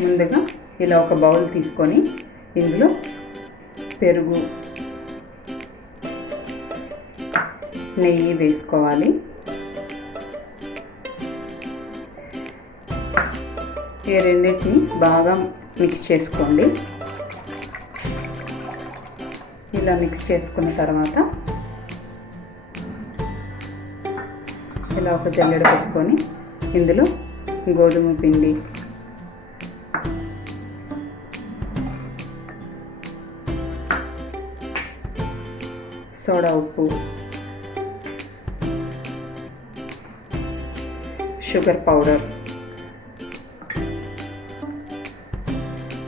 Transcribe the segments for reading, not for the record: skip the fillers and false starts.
ముందుగా ఇలా ఒక బౌల్ తీసుకొని ఇందులో పెరుగు, నెయ్యి వేసుకోవాలి. ఈ రెండింటిని బాగా మిక్స్ చేసుకోండి. ఇలా మిక్స్ చేసుకున్న తర్వాత ఇలా ఒక జల్లెడ పెట్టుకొని ఇందులో గోధుమ పిండి, సోడా ఉప్పు, షుగర్ పౌడర్,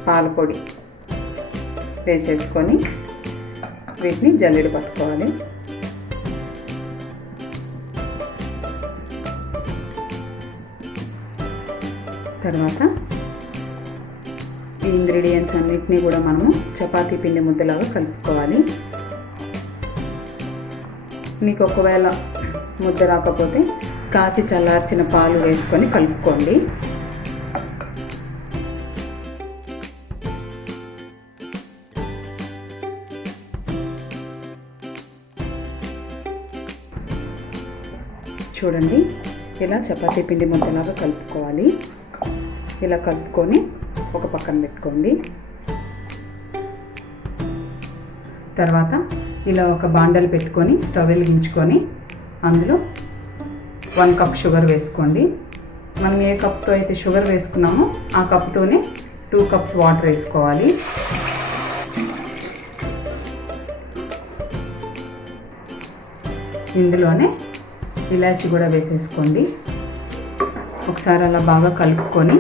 పాల పొడి వేసేసుకొని వీటిని జల్లెడ పట్టుకోవాలి. తర్వాత ఈ ఇంగ్రీడియంట్స్ అన్నిటినీ కూడా మనము చపాతీ పిండి ముద్దలాగా కలుపుకోవాలి. మీకు ఒకవేళ ముద్ద రాకపోతే కాచి చల్లార్చిన పాలు వేసుకొని కలుపుకోండి. చూడండి, ఇలా చపాతీ పిండి ముద్దలాగా కలుపుకోవాలి. ఇలా కలుపుకొని ఒక పక్కన పెట్టుకోండి. తర్వాత ఇలా ఒక బాండలు పెట్టుకొని స్టవ్ వెలిగించుకొని అందులో 1 కప్ షుగర్ వేసుకోండి. మనం ఏ కప్తో అయితే షుగర్ వేసుకున్నామో ఆ కప్తోనే 2 కప్స్ వాటర్ వేసుకోవాలి. ఇందులోనే ఇలాచి కూడా వేసేసుకోండి. ఒకసారి అలా బాగా కలుపుకొని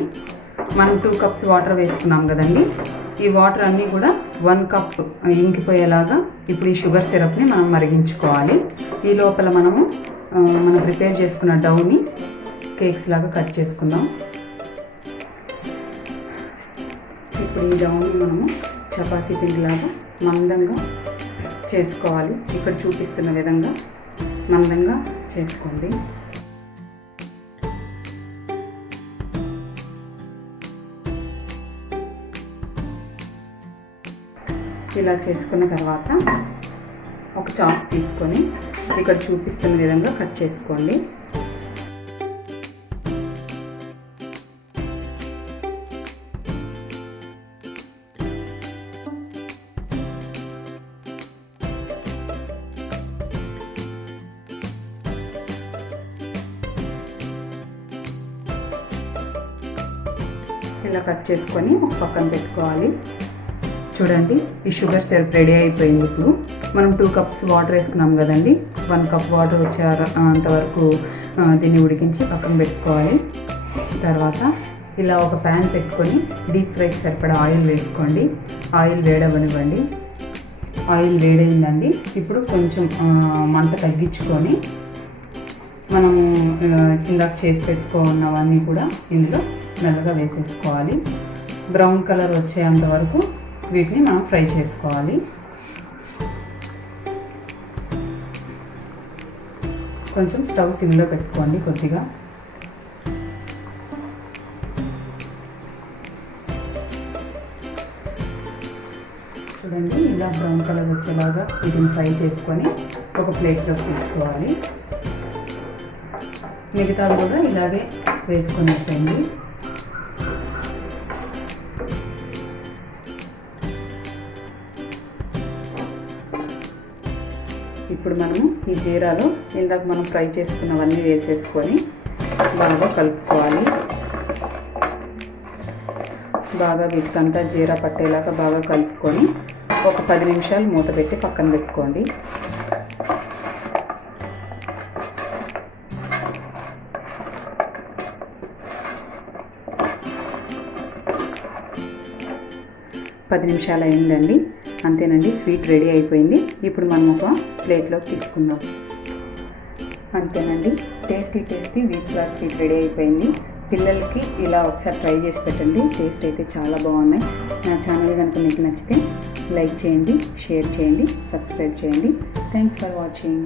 మనం 2 కప్స్ వాటర్ వేసుకున్నాం కదండి, ఈ వాటర్ అన్నీ కూడా 1 కప్ ఇంకిపోయేలాగా ఇప్పుడు ఈ షుగర్ సిరప్ని మనం మరిగించుకోవాలి. ఈ లోపల మనం ప్రిపేర్ చేసుకున్న డౌని కేక్స్ లాగా కట్ చేసుకుందాం. ఇప్పుడు ఈ డౌని మనము చపాతీ పిండిలాగా మందంగా చేసుకోవాలి. ఇక్కడ చూపిస్తున్న విధంగా మందంగా చేసుకోండి. ఇలా చేసుకున్న తర్వాత ఒక చాక్ తీసుకొని ఇక్కడ చూపిస్తున్న విధంగా కట్ చేసుకోండి. ఇలా కట్ చేసుకొని ఒక పక్కన పెట్టుకోవాలి. చూడండి, ఈ షుగర్ సిరప్ రెడీ అయిపోయింది. ఇప్పుడు మనం 2 కప్స్ వాటర్ వేసుకున్నాం కదండి, 1 కప్ వాటర్ వచ్చే అంతవరకు దీన్ని ఉడికించి పక్కన పెట్టుకోవాలి. తర్వాత ఇలా ఒక ప్యాన్ పెట్టుకొని డీప్ ఫ్రైకి సరిపడా ఆయిల్ వేసుకోండి. ఆయిల్ వేడవనివ్వండి. ఆయిల్ వేడైందండి. ఇప్పుడు కొంచెం మంట తగ్గించుకొని మనము ఇందాక చేసి పెట్టుకున్నవన్నీ కూడా ఇందులో మెల్లగా వేసేసుకోవాలి. బ్రౌన్ కలర్ వచ్చేంత వరకు వీటిని మనం ఫ్రై చేసుకోవాలి. కొంచెం స్టవ్ సిమ్లో పెట్టుకోండి కొద్దిగా. చూడండి, ఇలా బ్రౌన్ కలర్ వచ్చేలాగా వీటిని ఫ్రై చేసుకొని ఒక ప్లేట్లో తీసుకోవాలి. మిగతాది కూడా ఇలాగే వేసుకొనేసేయండి. ఇప్పుడు మనము ఈ జీరాలో ఇందాక మనం ఫ్రై చేసుకున్నవన్నీ వేసేసుకొని బాగా కలుపుకోవాలి. బాగా వీటికంతా జీరా పట్టేలాగా బాగా కలుపుకొని ఒక 10 నిమిషాలు మూత పెట్టి పక్కన పెట్టుకోండి. పది నిమిషాలు అయిందండి. అంతేనండి, స్వీట్ రెడీ అయిపోయింది. ఇప్పుడు మనం ఒక ప్లేట్లోకి తీసుకుందాం. అంతేనండి, tasty wheat flower sweet ready అయిపోయింది. పిల్లలకి ఇలా ఒకసారి ట్రై చేసి పెట్టండి. టేస్ట్ అయితే చాలా బాగున్నాయి. నా ఛానల్ కనుక మీకు నచ్చితే లైక్ చేయండి, షేర్ చేయండి, సబ్స్క్రైబ్ చేయండి. Thanks for watching.